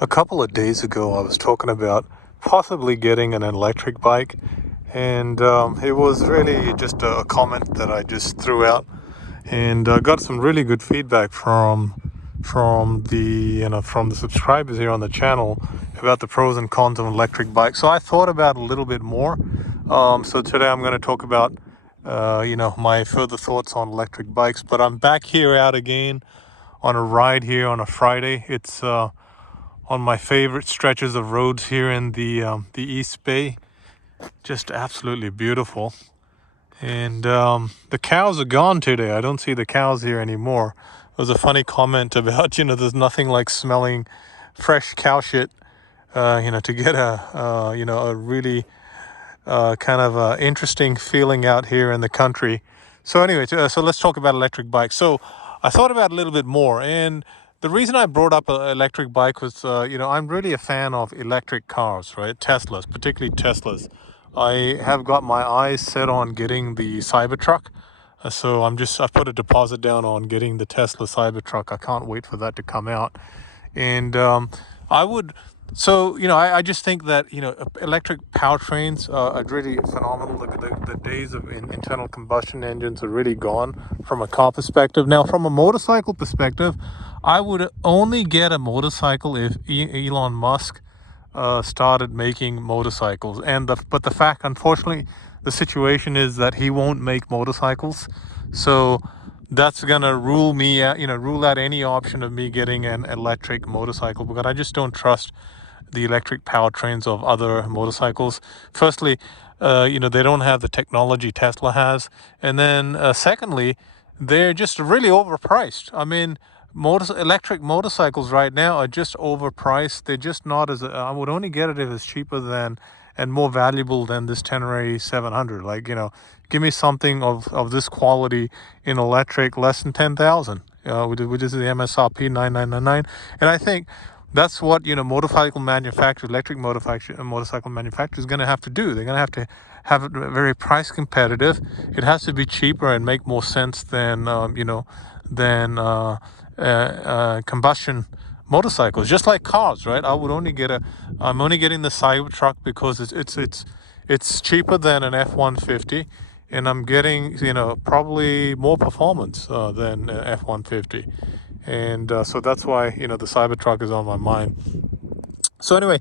A couple of days ago, I was talking about possibly getting an electric bike, and it was really just a comment that I just threw out, and got some really good feedback from the from the subscribers here on the channel about the pros and cons of an electric bike. So I thought about it a little bit more. So today I'm going to talk about my further thoughts on electric bikes. But I'm back here out again on a ride here on a Friday. It's on my favorite stretches of roads here in the East Bay. Just absolutely beautiful. And the cows are gone today. I don't see the cows here anymore. It was a funny comment about, there's nothing like smelling fresh cow shit, to get a really kind of interesting feeling out here in the country. So anyway, so let's talk about electric bikes. So I thought about it a little bit more, and the reason I brought up an electric bike was, I'm really a fan of electric cars, right? Teslas, particularly Teslas. I have got my eyes set on getting the Cybertruck. So I put a deposit down on getting the Tesla Cybertruck. I can't wait for that to come out. And I would, so, I just think that, electric powertrains are really phenomenal. The days of internal combustion engines are really gone from a car perspective. Now, from a motorcycle perspective, I would only get a motorcycle if Elon Musk started making motorcycles. But the fact, unfortunately, the situation is that he won't make motorcycles. So that's gonna rule out any option of me getting an electric motorcycle, because I just don't trust the electric powertrains of other motorcycles. Firstly, they don't have the technology Tesla has, and then secondly, they're just really overpriced. I mean, electric motorcycles right now are just overpriced. They're just not as I would only get it if it's cheaper than and more valuable than this Tenere 700. Like, give me something of this quality in electric less than 10,000, which is the MSRP 9,999. And I think that's what electric motorcycle manufacturers is going to have to do. They're going to have it very price competitive. It has to be cheaper and make more sense than combustion motorcycles, just like cars, right? I'm only getting the Cybertruck because it's cheaper than an F-150, and I'm getting probably more performance than F-150, and so that's why the Cybertruck is on my mind. So anyway,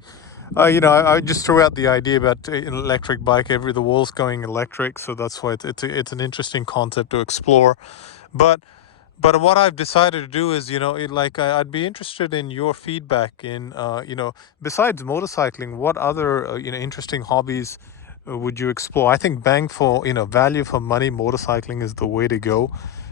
I just threw out the idea about an electric bike. The world's going electric, so that's why it's an interesting concept to explore, but. But what I've decided to do is, I'd be interested in your feedback in, besides motorcycling, what other, interesting hobbies would you explore? I think value for money, motorcycling is the way to go.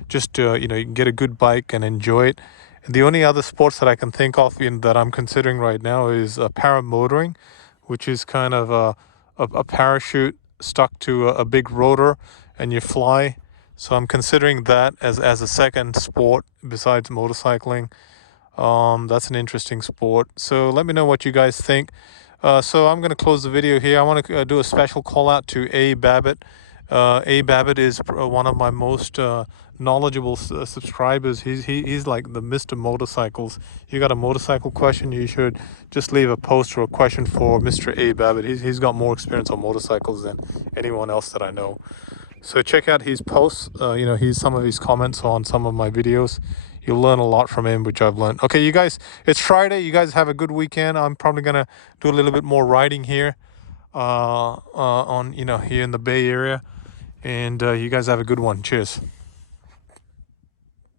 Just, you can get a good bike and enjoy it. And the only other sports that I can think of that I'm considering right now is paramotoring, which is kind of a parachute stuck to a big rotor and you fly. So I'm considering that as a second sport besides motorcycling. That's an interesting sport. So let me know what you guys think. So I'm going to close the video here. I want to do a special call out to A. Babbitt. A. Babbitt is one of my most knowledgeable subscribers. He's like the Mr. Motorcycles. You got a motorcycle question, you should just leave a post or a question for Mr. A. Babbitt. He's got more experience on motorcycles than anyone else that I know. So check out his posts, some of his comments on some of my videos. You'll learn a lot from him, which I've learned. Okay, you guys, it's Friday. You guys have a good weekend. I'm probably going to do a little bit more riding here here in the Bay Area. And you guys have a good one. Cheers.